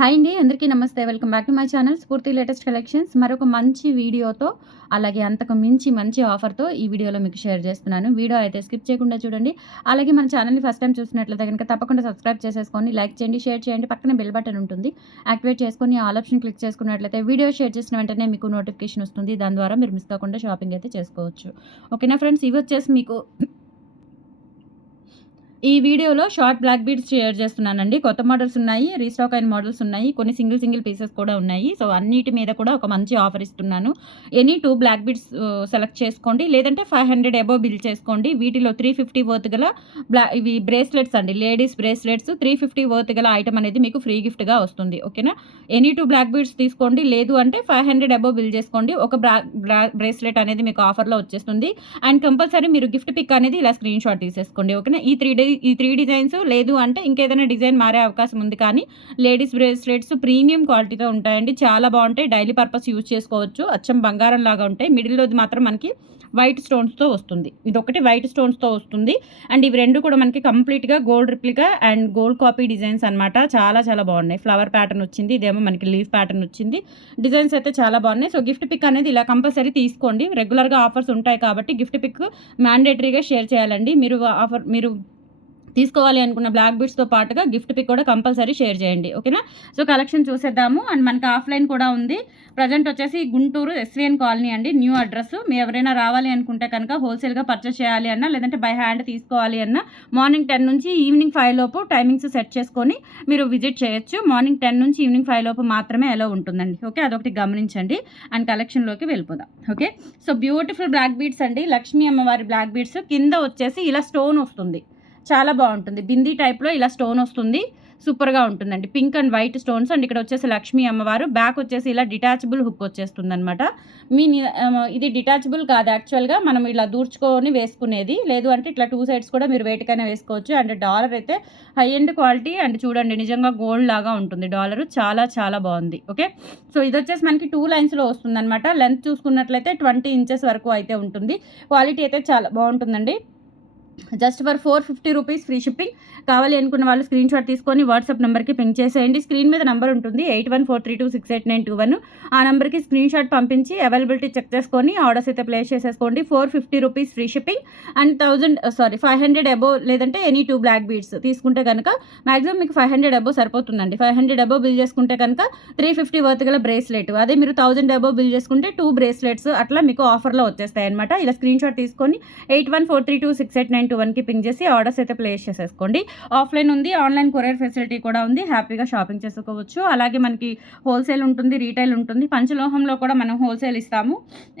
Hi అండి. అందరికీ నమస్తే. Welcome back to my channel స్ఫూర్తి లేటెస్ట్ కలెక్షన్స్. మరొక మంచి వీడియోతో, అలాగే అంతకు మించి మంచి ఆఫర్‌తో ఈ వీడియోలో మీకు షేర్ చేస్తున్నాను. వీడియో అయితే స్కిప్ చేయకుండా చూడండి. అలాగే మన ఛానల్‌ని ఫస్ట్ టైమ్ చూసినట్లయితే గనుక తప్పకుండా సబ్స్క్రైబ్ చేసేసుకొని, లైక్ చేయండి, షేర్ చేయండి. పక్కన బెల్ బటన్ ఉంటుంది. యాక్టివేట్ చేసుకొని ఆల్ ఆప్షన్ క్లిక్ చేసుకున్నట్లయితే వీడియో షేర్ చేసిన వెంటనే మీకు నోటిఫికేషన్ వస్తుంది. దాని ద్వారా మీరు మిస్ కాకుండా షాపింగ్ అయితే చేసుకోవచ్చు. ఓకేనా ఫ్రెండ్స్? ఇవి వచ్చేసి మీకు ఈ వీడియోలో షార్ట్ బ్లాక్ బీడ్స్ షేర్ చేస్తున్నానండి. కొత్త మోడల్స్ ఉన్నాయి, రీస్టాక్ అయిన మోడల్స్ ఉన్నాయి, కొన్ని సింగిల్ పీసెస్ కూడా ఉన్నాయి. సో అన్నిటి మీద కూడా ఒక మంచి ఆఫర్ ఇస్తున్నాను. ఎనీ 2 బ్లాక్ బీడ్స్ సెలెక్ట్ చేసుకోండి, లేదంటే 500 అబోవ్ బిల్ చేసుకోండి. వీటిలో 350 వర్త్ గల ఇవి బ్రేస్లెట్స్ అండి, లేడీస్ బ్రేస్లెట్స్ 350 వర్త్ గల ఐటమ్ అనేది మీకు ఫ్రీ గిఫ్ట్గా వస్తుంది. ఓకేనా? ఎనీ 2 బ్లాక్ బీడ్స్ తీసుకోండి, లేదు అంటే 500 అబోవ్ బిల్ చేసుకోండి. ఒక బ్రేస్లెట్ అనేది మీకు ఆఫర్లో వచ్చేస్తుంది. అండ్ కంపల్సరీ మీరు గిఫ్ట్ పిక్ అనేది ఇలా స్క్రీన్ షాట్ తీసేసుకోండి. ఓకేనా? ఈ 3 డిజైన్స్ లేదు అంటే ఇంకేదైనా డిజైన్ మారే అవకాశం ఉంది, కానీ లేడీస్ బ్రేస్లెట్స్ ప్రీమియం క్వాలిటీతో ఉంటాయండి. చాలా బాగుంటాయి. డైలీ పర్పస్ యూజ్ చేసుకోవచ్చు. అచ్చం బంగారం లాగా ఉంటాయి. మిడిల్లోది మాత్రం మనకి వైట్ స్టోన్స్తో వస్తుంది. ఇదొకటి వైట్ స్టోన్స్తో వస్తుంది. అండ్ ఇవి రెండు కూడా మనకి కంప్లీట్గా gold replica and gold copy designs అనమాట. చాలా చాలా బాగున్నాయి. ఫ్లవర్ ప్యాటర్న్ వచ్చింది, ఇదేమో మనకి లీఫ్ ప్యాటర్న్ వచ్చింది. డిజైన్స్ అయితే చాలా బాగున్నాయి. సో గిఫ్ట్ పిక్ అనేది ఇలా కంపల్సరీ తీసుకోండి. రెగ్యులర్గా ఆఫర్స్ ఉంటాయి కాబట్టి గిఫ్ట్ పిక్ మ్యాండేటరీగా షేర్ చేయాలండి. మీరు తీసుకోవాలి అనుకున్న బ్లాక్ బీడ్స్తో పాటుగా గిఫ్ట్ పిక్ కూడా కంపల్సరీ షేర్ చేయండి. ఓకేనా? సో కలెక్షన్ చూసేద్దాము. అండ్ మనకి ఆఫ్లైన్ కూడా ఉంది. ప్రజెంట్ వచ్చేసి గుంటూరు ఎస్విఎన్ కాలనీ అండి, న్యూ అడ్రస్. మీరు ఎవరైనా రావాలి అనుకుంటే కనుక హోల్సేల్గా పర్చేస్ చేయాలి అన్నా, లేదంటే బై హ్యాండ్ తీసుకోవాలి అన్నా మార్నింగ్ 10 నుంచి ఈవినింగ్ 5 లోపు టైమింగ్స్ సెట్ చేసుకొని మీరు విజిట్ చేయొచ్చు. మార్నింగ్ 10 నుంచి ఈవినింగ్ 5 లోపు మాత్రమే ఎలా ఉంటుందండి. ఓకే, అదొకటి గమనించండి. అండ్ కలెక్షన్లోకి వెళ్ళిపోదాం. Okay, so beautiful black beads అండి, లక్ష్మీ అమ్మవారి బ్లాక్ బీడ్స్. కింద వచ్చేసి ఇలా స్టోన్ వస్తుంది, చాలా బాగుంటుంది. బిందీ టైప్లో ఇలా స్టోన్ వస్తుంది, సూపర్గా ఉంటుందండి. Pink and white stones. And ఇక్కడ వచ్చేసి లక్ష్మీ అమ్మవారు. బ్యాక్ వచ్చేసి ఇలా డిటాచబుల్ హుక్ వచ్చేస్తుంది అనమాట. ఇది డిటాచబుల్ కాదు యాక్చువల్గా, మనం ఇలా దూర్చుకొని వేసుకునేది. లేదు అంటే ఇట్లా 2 సైడ్స్ కూడా మీరు వేటికైనా వేసుకోవచ్చు. అండ్ డాలర్ అయితే హై ఎండ్ క్వాలిటీ. అండ్ చూడండి, నిజంగా గోల్డ్ లాగా ఉంటుంది డాలర్. చాలా చాలా బాగుంది. ఓకే, సో ఇది వచ్చేసి మనకి 2 లైన్స్లో వస్తుంది అనమాట. లెంత్ చూసుకున్నట్లయితే 20 ఇంచెస్ వరకు అయితే ఉంటుంది. క్వాలిటీ అయితే చాలా బాగుంటుందండి. Just for 450 rupees free shipping. కావాలి అనుకున్న వాళ్ళు స్క్రీన్ షాట్ తీసుకొని వాట్సాప్ నెంబర్కి పింక్ చేసేయండి. స్క్రీన్ మీద నెంబర్ ఉంటుంది 8143268921. ఆ నెంబర్కి స్క్రీన్ షాట్ పంపించి అవైలబిలిటీ చెక్ చేసుకొని ఆర్డర్స్ అయితే ప్లేస్ చేసేసుకోండి. 450 rupees free shipping. And 500 above లేదంటే ఎనీ 2 బ్లాక్ బీడ్స్ తీసుకుంటే కనుక మాక్సిమం మీకు 500 అబోవ్ సరిపోతుందండి. 500 అబోవ్ బిల్ చేసుకుంటే కనుక 350 వర్త్ గల బ్రేస్లెట్. అదే మీరు 1000 అబోవ్ బిల్ చేసుకుంటే 2 బ్రేస్లెట్స్ అట్లా మీకు ఆఫర్లో వచ్చేస్తాయి అనమాట. ఇలా స్క్రీన్ షాట్ తీసుకొని 8143268921కి పింక్ చేసి ఆర్డర్స్ అయితే ప్లేస్ చేసేసుకోండి. ఆఫ్లైన్ ఉంది, ఆన్లైన్ కొరియర్ ఫెసిలిటీ కూడా ఉంది. హ్యాపీగా షాపింగ్ చేసుకోవచ్చు. అలాగే మనకి హోల్సేల్ ఉంటుంది, రీటైల్ ఉంటుంది. పంచలోహంలో కూడా మనం హోల్సేల్ ఇస్తాము.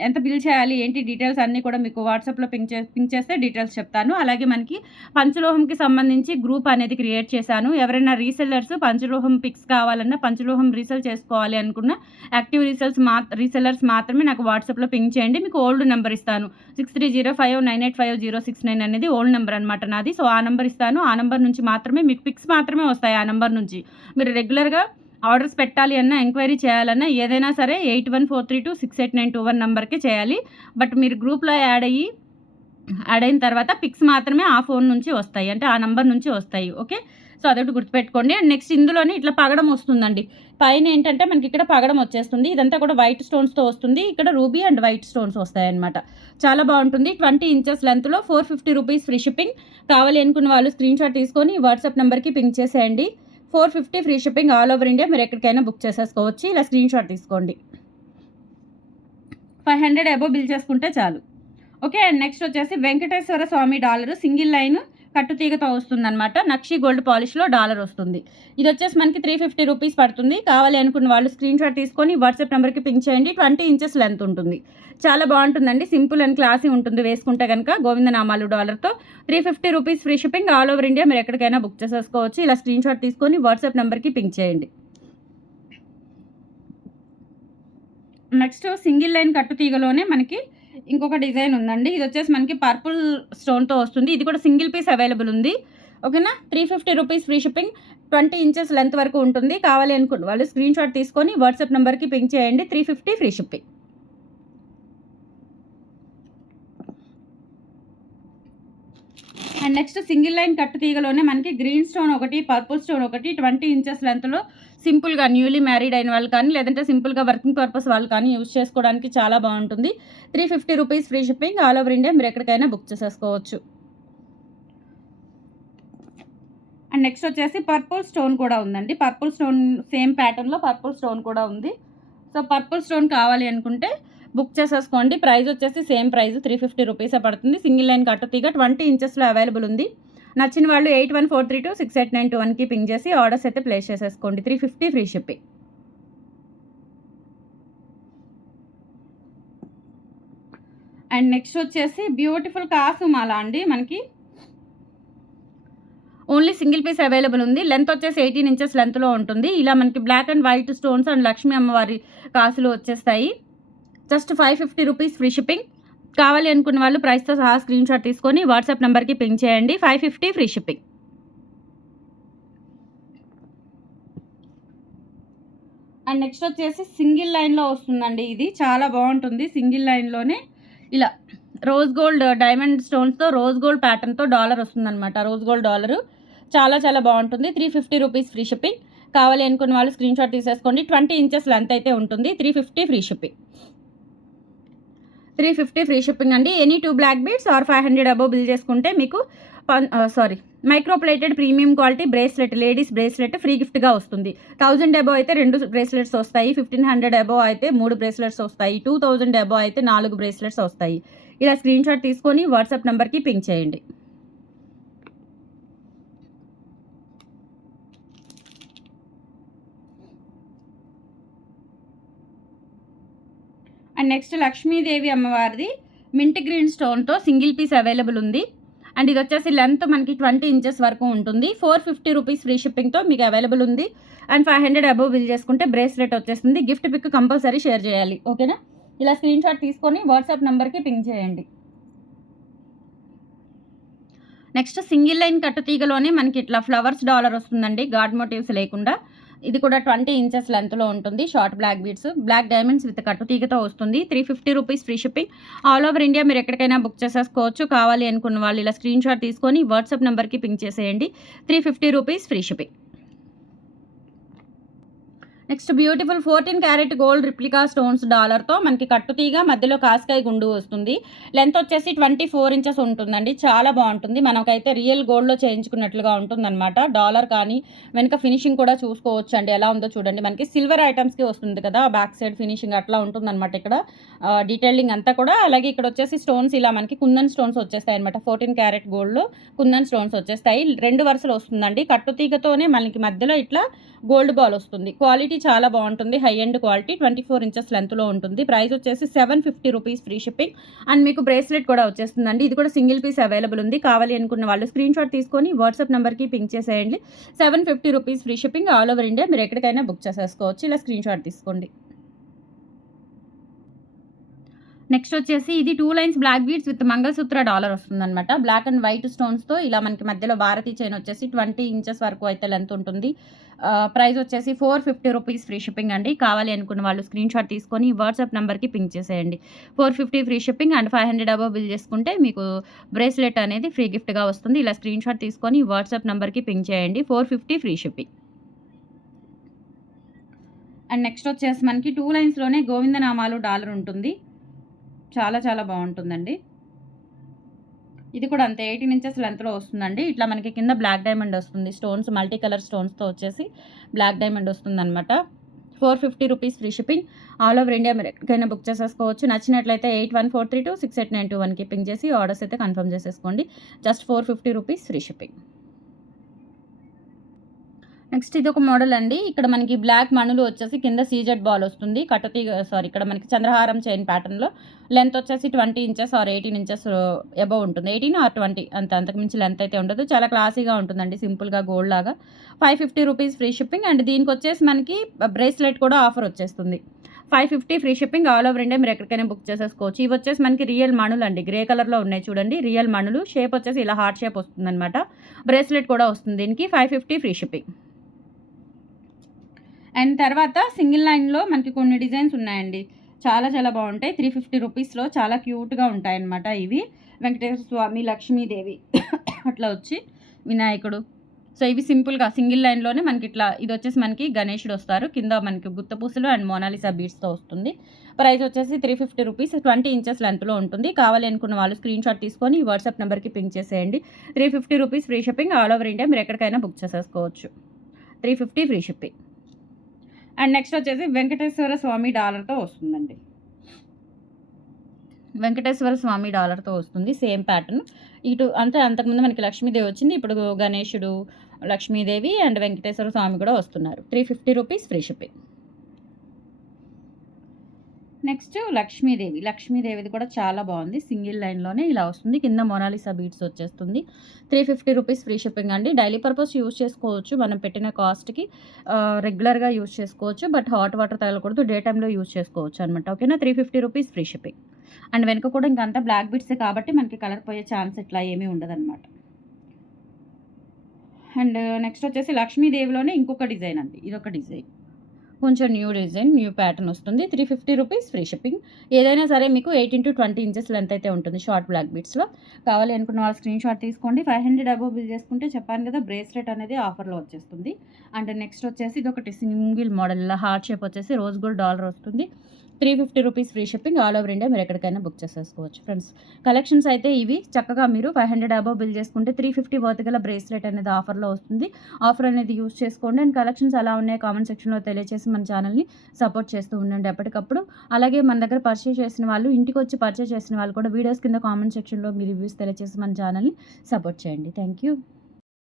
ఎంత బిల్ చేయాలి ఏంటి డీటెయిల్స్ అన్నీ కూడా మీకు వాట్సాప్లో పింక్ చేస్తే డీటెయిల్స్ చెప్తాను. అలాగే మనకి పంచలోహంకి సంబంధించి గ్రూప్ అనేది క్రియేట్ చేశాను. ఎవరైనా రీసెల్లర్స్ పంచలోహం పిక్స్ కావాలన్నా, పంచలోహం రీసెల్ చేసుకోవాలి అనుకున్న యాక్టివ్ రీసెల్లర్స్ మాత్రమే నాకు వాట్సాప్లో పింక్ చేయండి. మీకు ఓల్డ్ నెంబర్ ఇస్తాను, 6305985069 అనేది ఓల్డ్ నెంబర్ అనమాట నాది. సో ఆ నెంబర్ ఇస్తాను. ఆ నెంబర్ నుంచి మాత్రమే మీకు పిక్స్ మాత్రమే వస్తాయి. ఆ నెంబర్ నుంచి మీరు రెగ్యులర్గా ఆర్డర్స్ పెట్టాలి అన్నా, ఎంక్వైరీ చేయాలన్నా ఏదైనా సరే 8143268921 నెంబర్కే చేయాలి. బట్ మీరు గ్రూప్లో యాడ్ అయిన తర్వాత పిక్స్ మాత్రమే ఆ ఫోన్ నుంచి వస్తాయి, అంటే ఆ నెంబర్ నుంచి వస్తాయి. ఓకే, సో అదొకటి గుర్తుపెట్టుకోండి. అండ్ నెక్స్ట్ ఇందులోనే ఇట్లా పగడం వస్తుందండి. పైన ఏంటంటే మనకి ఇక్కడ పగడం వచ్చేస్తుంది. ఇదంతా కూడా వైట్ స్టోన్స్తో వస్తుంది. ఇక్కడ రూబీ అండ్ వైట్ స్టోన్స్ వస్తాయన్నమాట. చాలా బాగుంటుంది. 20 ఇంచెస్ లెంత్లో 450 రూపీస్ ఫ్రీ షిప్పింగ్. కావాలి అనుకున్న వాళ్ళు స్క్రీన్ షాట్ తీసుకొని వాట్సాప్ నెంబర్కి పింక్ చేసేయండి. 450 free shipping all over India. మీరు ఎక్కడికైనా బుక్ చేసేసుకోవచ్చు. ఇలా స్క్రీన్ షాట్ తీసుకోండి. 500 అబోవ్ బిల్ చేసుకుంటే చాలు. ఓకే, అండ్ నెక్స్ట్ వచ్చేసి వెంకటేశ్వర స్వామి డాలర్ సింగిల్ లైన్ కట్టుతీగతో వస్తుందన్నమాట. నక్షి గోల్డ్ పాలిష్లో డాలర్ వస్తుంది. ఇది వచ్చేసి మనకి 350 రూపీస్ పడుతుంది. కావాలి అనుకున్న వాళ్ళు స్క్రీన్ షాట్ తీసుకొని వాట్సాప్ నెంబర్కి పింక్ చేయండి. 20 ఇంచెస్ లెంత్ ఉంటుంది. చాలా బాగుంటుందండి. సింపుల్ అండ్ క్లాసీ ఉంటుంది వేసుకుంటే కనుక. గోవిందనామాలు డాలర్తో 350 rupees free shipping all over India. మీరు ఎక్కడికైనా బుక్ చేసేసుకోవచ్చు. ఇలా స్క్రీన్ షాట్ తీసుకొని వాట్సాప్ నెంబర్కి పింక్ చేయండి. నెక్స్ట్ సింగిల్ లైన్ కట్టుతీగలోనే మనకి ఇంకొక డిజైన్ ఉందండి. ఇది వచ్చేసి మనకి పర్పుల్ స్టోన్తో వస్తుంది. ఇది కూడా సింగిల్ పీస్ అవైలబుల్ ఉంది. ఓకేనా, 350 rupees free shipping. 20 inches length వరకు ఉంటుంది. కావాలి అనుకున్న వాళ్ళు స్క్రీన్ షాట్ తీసుకొని వాట్సాప్ నెంబర్కి పింక్ చేయండి. 350 free shipping. And next single line కట్టు తీగలోనే మనకి గ్రీన్ స్టోన్ ఒకటి, పర్పుల్ స్టోన్ ఒకటి 20 ఇంచెస్ లెంత్లో సింపుల్గా న్యూలీ మ్యారీడ్ అయిన వాళ్ళు కానీ లేదంటే సింపుల్గా వర్కింగ్ పర్పస్ వాళ్ళు కానీ యూజ్ చేసుకోవడానికి చాలా బాగుంటుంది. 350 rupees free shipping, all over India మీరు ఎక్కడికైనా బుక్ చేసేసుకోవచ్చు. అండ్ నెక్స్ట్ వచ్చేసి పర్పుల్ స్టోన్ కూడా ఉందండి. పర్పుల్ స్టోన్ సేమ్ ప్యాటర్న్లో పర్పుల్ స్టోన్ కూడా ఉంది. సో పర్పుల్ స్టోన్ కావాలి అనుకుంటే బుక్ చేసేసుకోండి. ప్రైస్ వచ్చేసి సేమ్ ప్రైస్ 350 రూపీసే పడుతుంది. సింగిల్ లైన్ కట్టుతీగ 20 ఇంచెస్లో అవైలబుల్ ఉంది. నచ్చిన వాళ్ళు 8143268921కి పింగ్ చేసి ఆర్డర్స్ అయితే ప్లేస్ చేసేసుకోండి. 350 ఫ్రీ షిప్పింగ్. అండ్ నెక్స్ట్ వచ్చేసి బ్యూటిఫుల్ కాసు మాల అండి. మనకి ఓన్లీ సింగిల్ పీస్ అవైలబుల్ ఉంది. లెంత్ వచ్చేసి 18 ఇంచెస్ లెంత్లో ఉంటుంది. ఇలా మనకి black and white stones and Lakshmi అమ్మవారి కాసులు వచ్చేస్తాయి. Just 550 rupees free shipping. కావాలి అనుకున్న వాళ్ళు ప్రైస్తో సహా స్క్రీన్ షాట్ తీసుకొని వాట్సాప్ నెంబర్కి పింగ్ చేయండి. 550 ఫ్రీ షిప్పింగ్. అండ్ నెక్స్ట్ వచ్చేసి సింగిల్ లైన్లో వస్తుందండి. ఇది చాలా బాగుంటుంది. సింగిల్ లైన్లోనే ఇలా రోజ్ గోల్డ్ డైమండ్ స్టోన్స్తో రోజ్ గోల్డ్ ప్యాటర్న్తో డాలర్ వస్తుందన్నమాట. రోజ్ గోల్డ్ డాలరు చాలా చాలా బాగుంటుంది. 350 రూపీస్ ఫ్రీ షిప్పింగ్. కావాలి అనుకున్న వాళ్ళు స్క్రీన్ షాట్ తీసేసుకోండి. 20 ఇంచెస్ లెంత్ అయితే ఉంటుంది. 350 ఫ్రీ షిప్పింగ్. 350 ఫ్రీ షిప్పింగ్ అండి. Any 2 black beads or 500 above bill చేసుకుంటే మీకు micro plated premium quality bracelet, ladies bracelet free గిఫ్ట్గా వస్తుంది. 1000 అబోవ్ అయితే 2 బ్రేస్లెట్స్ వస్తాయి. 1500 అబోవ్ అయితే 3 బ్రేస్లెట్స్ వస్తాయి. 2000 అబోవ్ అయితే 4 బ్రేస్లెట్స్ వస్తాయి. ఇలా స్క్రీన్ షాట్ తీసుకొని వాట్సాప్ నెంబర్కి పింగ్ చేయండి. అండ్ నెక్స్ట్ లక్ష్మీదేవి అమ్మవారిది మింట్ గ్రీన్ స్టోన్తో సింగిల్ పీస్ అవైలబుల్ ఉంది. అండ్ ఇది వచ్చేసి లెంత్ మనకి 20 ఇంచెస్ వరకు ఉంటుంది. 450 రూపీస్ ఫ్రీ షిప్పింగ్తో మీకు అవైలబుల్ ఉంది. అండ్ 500 అబోవ్ బిల్ చేసుకుంటే బ్రేస్లెట్ వచ్చేస్తుంది. గిఫ్ట్ పిక్ కంపల్సరీ షేర్ చేయాలి. ఓకేనా? ఇలా స్క్రీన్ షాట్ తీసుకొని వాట్సాప్ నెంబర్కి పింగ్ చేయండి. నెక్స్ట్ సింగిల్ లైన్ కట్టుతీగలోనే మనకి ఇట్లా ఫ్లవర్స్ డాలర్ వస్తుందండి, గాడ్ మోటివ్స్ లేకుండా. ఇది కూడా 20 ఇంచెస్ లెంత్లో ఉంటుంది. Short black beads, black diamonds with కట్టుతీగతో వస్తుంది. 350 rupees free shipping. All over India మీరు ఎక్కడికైనా బుక్ చేసేసుకోవచ్చు. కావాలి అనుకున్న వాళ్ళు ఇలా స్క్రీన్ షాట్ తీసుకొని వాట్సాప్ నెంబర్కి పింగ్ చేసేయండి. 350 rupees free shipping. Next beautiful 14 carat gold replica stones డాలర్తో మనకి కట్టుతీగ మధ్యలో కాస్కాయ గుండు వస్తుంది. లెంత్ వచ్చేసి 24 ఇంచెస్ ఉంటుందండి. చాలా బాగుంటుంది. మనకైతే రియల్ గోల్డ్లో చేయించుకున్నట్లుగా ఉంటుందన్నమాట. డాలర్ కానీ వెనక ఫినిషింగ్ కూడా చూసుకోవచ్చు అండి, ఎలా ఉందో చూడండి. మనకి సిల్వర్ ఐటమ్స్కి వస్తుంది కదా, బ్యాక్ సైడ్ ఫినిషింగ్ అట్లా ఉంటుందన్నమాట. ఇక్కడ డీటెయిలింగ్ అంతా కూడా. అలాగే ఇక్కడ వచ్చేసి స్టోన్స్ ఇలా మనకి కుందన్ స్టోన్స్ వచ్చేస్తాయి అనమాట. 14 క్యారెట్ గోల్డ్లో కుందన్ స్టోన్స్ వచ్చేస్తాయి. 2 వరుసలు వస్తుందండి. కట్టుతీగతోనే మనకి మధ్యలో ఇట్లా గోల్డ్ బాల్ వస్తుంది. క్వాలిటీ చాలా బాగుంటుంది. హై ఎండ్ క్వాలిటీ 24 ఇంచెస్ లెంత్లో ఉంటుంది. ప్రైస్ వచ్చేసి 750 రూపీస్ ఫ్రీ షిప్పింగ్. అండ్ మీకు బ్రేస్లెట్ కూడా వచ్చేస్తుందండి. ఇది కూడా సింగిల్ పీస్ అవైలబుల్ ఉంది. కావాలి అనుకున్న వాళ్ళు స్క్రీన్ షాట్ తీసుకొని వాట్సాప్ నెంబర్కి పింక్ చేసేయండి. 750 rupees free shipping. All over India మీరు ఎక్కడికైనా బుక్ చేసేసుకోవచ్చు. ఇలా స్క్రీన్ షాట్ తీసుకోండి. నెక్స్ట్ వచ్చేసి ఇది 2 lines black beads with mangalsutra dollar వస్తుందన్నమాట. బ్లాక్ అండ్ వైట్ స్టోన్స్తో ఇలా మనకి మధ్యలో భారతీ చైన్ వచ్చేసి 20 ఇంచెస్ వరకు అయితే లెంత్ ఉంటుంది. ప్రైస్ వచ్చేసి 450 రూపీస్ ఫ్రీ షిప్పింగ్ అండి. కావాలి అనుకున్న వాళ్ళు స్క్రీన్ షాట్ తీసుకొని వాట్సాప్ నెంబర్కి పింక్ చేసేయండి. 450 free shipping and 500 above bill చేసుకుంటే మీకు బ్రేస్లెట్ అనేది ఫ్రీ గిఫ్ట్గా వస్తుంది. ఇలా స్క్రీన్ షాట్ తీసుకొని వాట్సాప్ నెంబర్కి పింక్ చేయండి. 450 ఫ్రీ షిప్పింగ్. అండ్ నెక్స్ట్ వచ్చేసి మనకి 2 లైన్స్లోనే గోవిందనామాలు డాలర్ ఉంటుంది. చాలా చాలా బాగుంటుందండి. ఇది కూడా అంతే 18 ఇంచెస్ లెంత్లో వస్తుందండి. ఇట్లా మనకి కింద బ్లాక్ డైమండ్ వస్తుంది. స్టోన్స్ మల్టీ కలర్ స్టోన్స్తో వచ్చేసి బ్లాక్ డైమండ్ వస్తుందన్నమాట. 450 rupees free shipping. All over India మీరు ఎక్కడికైనా బుక్ చేసేసుకోవచ్చు. నచ్చినట్లయితే 8143268921కి పింగ్ చేసి ఆర్డర్స్ అయితే కన్ఫర్మ్ చేసేసుకోండి. Just 450 rupees free shipping. Next ఇది ఒక మోడల్ అండి. ఇక్కడ మనకి బ్లాక్ మణులు వచ్చేసి కింద సీజెడ్ బాల్ వస్తుంది. ఇక్కడ మనకి చంద్రహారం చైన్ ప్యాటర్న్లో లెంత్ వచ్చేసి 20 ఇంచెస్ ఆర్ 18 ఇంచెస్ అబవ్ ఉంటుంది. 18 ఆర్ 20 అంతకుమించి లెంత్ అయితే ఉండదు. చాలా క్లాసీగా ఉంటుందండి, సింపుల్గా గోల్డ్ లాగా. 550 రూపీస్ ఫ్రీ షిప్పింగ్. అండ్ దీనికి వచ్చేసి మనకి బ్రేస్లెట్ కూడా ఆఫర్ వచ్చేస్తుంది. 550 free shipping. All over India మీరు ఎక్కడికైనా బుక్ చేసేసుకోవచ్చు. ఇవి వచ్చేసి మనకి రియల్ మణులు అండి, గ్రే కలర్లో ఉన్నాయి చూడండి. రియల్ మణులు. షేప్ వచ్చేసి ఇలా హార్ట్ షేప్ వస్తుందన్నమాట. బ్రేస్లెట్ కూడా వస్తుంది దీనికి. 550 ఫ్రీ షిప్పింగ్. అండ్ తర్వాత సింగిల్ లైన్లో మనకి కొన్ని డిజైన్స్ ఉన్నాయండి. చాలా చాలా బాగుంటాయి. 350 రూపీస్లో చాలా క్యూట్గా ఉంటాయన్నమాట. ఇవి వెంకటేశ్వర స్వామి, లక్ష్మీదేవి అట్లా వచ్చి వినాయకుడు. సో ఇవి సింపుల్గా సింగిల్ లైన్లోనే మనకి ఇట్లా ఇది వచ్చేసి మనకి గణేషుడు వస్తారు. కింద మనకి గుత్తపూసలు అండ్ మోనాలిసా బీడ్స్తో వస్తుంది. ప్రైస్ వచ్చేసి 350 రూపీస్, 20 ఇంచెస్ లెంత్లో ఉంటుంది. కావాలి అనుకున్న వాళ్ళు స్క్రీన్ షాట్ తీసుకొని ఈ వాట్సాప్ నెంబర్కి పింక్ చేసేయండి. 350 rupees free shipping, all over India మీరు ఎక్కడికైనా బుక్ చేసేసుకోవచ్చు. 350 ఫ్రీ షిప్పింగ్. అండ్ నెక్స్ట్ వచ్చేసి వెంకటేశ్వర స్వామి డాలర్తో వస్తుందండి. వెంకటేశ్వర స్వామి డాలర్తో వస్తుంది. Same pattern. ఇటు అంటే అంతకుముందు మనకి లక్ష్మీదేవి వచ్చింది. ఇప్పుడు గణేశుడు, లక్ష్మీదేవి అండ్ వెంకటేశ్వర స్వామి కూడా వస్తున్నారు. 350 rupees free shipping. Next Lakshmidevi. లక్ష్మీదేవిది కూడా చాలా బాగుంది. సింగిల్ లైన్లోనే ఇలా వస్తుంది. కింద మొనాలిసా బీడ్స్ వచ్చేస్తుంది. 350 రూపీస్ ఫ్రీ షిప్పింగ్ అండి. డైలీ పర్పస్ యూజ్ చేసుకోవచ్చు. మనం పెట్టిన కాస్ట్కి రెగ్యులర్గా యూజ్ చేసుకోవచ్చు. బట్ హాట్ వాటర్ తగలకూడదు. డే టైంలో యూజ్ చేసుకోవచ్చు అనమాట. ఓకేనా. 350 రూపీస్ ఫ్రీ షిప్పింగ్. అండ్ వెనుక కూడా ఇంకంతా బ్లాక్ బీడ్సే కాబట్టి మనకి కలర్ పోయే ఛాన్స్ ఇట్లా ఏమీ ఉండదన్నమాట. అండ్ నెక్స్ట్ వచ్చేసి లక్ష్మీదేవిలోనే ఇంకొక డిజైన్ అండి. ఇదొక డిజైన్, కొంచెం న్యూ డిజైన్, న్యూ ప్యాటర్న్ వస్తుంది. 350 రూపీస్ ఫ్రీ షిప్పింగ్. ఏదైనా సరే మీకు 18 to 20 ఇంచెస్ లెంత్ అయితే ఉంటుంది షార్ట్ బ్లాక్ బీడ్స్లో. కావాలి అనుకున్న వాళ్ళు స్క్రీన్ షాట్ తీసుకోండి. 500 అబోవ్ బిల్ చేసుకుంటే చెప్పాను కదా బ్రేస్లెట్ అనేది ఆఫర్లో వచ్చేస్తుంది. అండ్ నెక్స్ట్ వచ్చేసి ఇది ఒకటి సింగిల్ మోడల్ హార్ట్ షేప్ వచ్చేసి రోజ్ గోల్డ్ డాలర్ వస్తుంది. 350 rupees free shipping, all over India మీరు ఎక్కడికైనా బుక్ చేసేసుకోవచ్చు. ఫ్రెండ్స్ కలెక్షన్స్ అయితే ఇవి. చక్కగా మీరు 500 అబోవ్ బిల్ చేసుకుంటే 350 వర్త్ గల బ్రేస్లెట్ అనేది ఆఫర్లో వస్తుంది. ఆఫర్ అనేది యూజ్ చేసుకోండి. అండ్ కలెక్షన్స్ ఎలా ఉన్నాయో కామెంట్ సెక్షన్లో తెలియజేసి మన ఛానల్ని సపోర్ట్ చేస్తూ ఉండండి ఎప్పటికప్పుడు. అలాగే మన దగ్గర పర్చేస్ చేసిన వాళ్ళు, ఇంటికి వచ్చి పర్చేస్ చేసిన వాళ్ళు కూడా వీడియోస్ కింద కామెంట్ సెక్షన్లో మీ రివ్యూస్ తెలియజేసి మన ఛానల్ని సపోర్ట్ చేయండి. Thank you.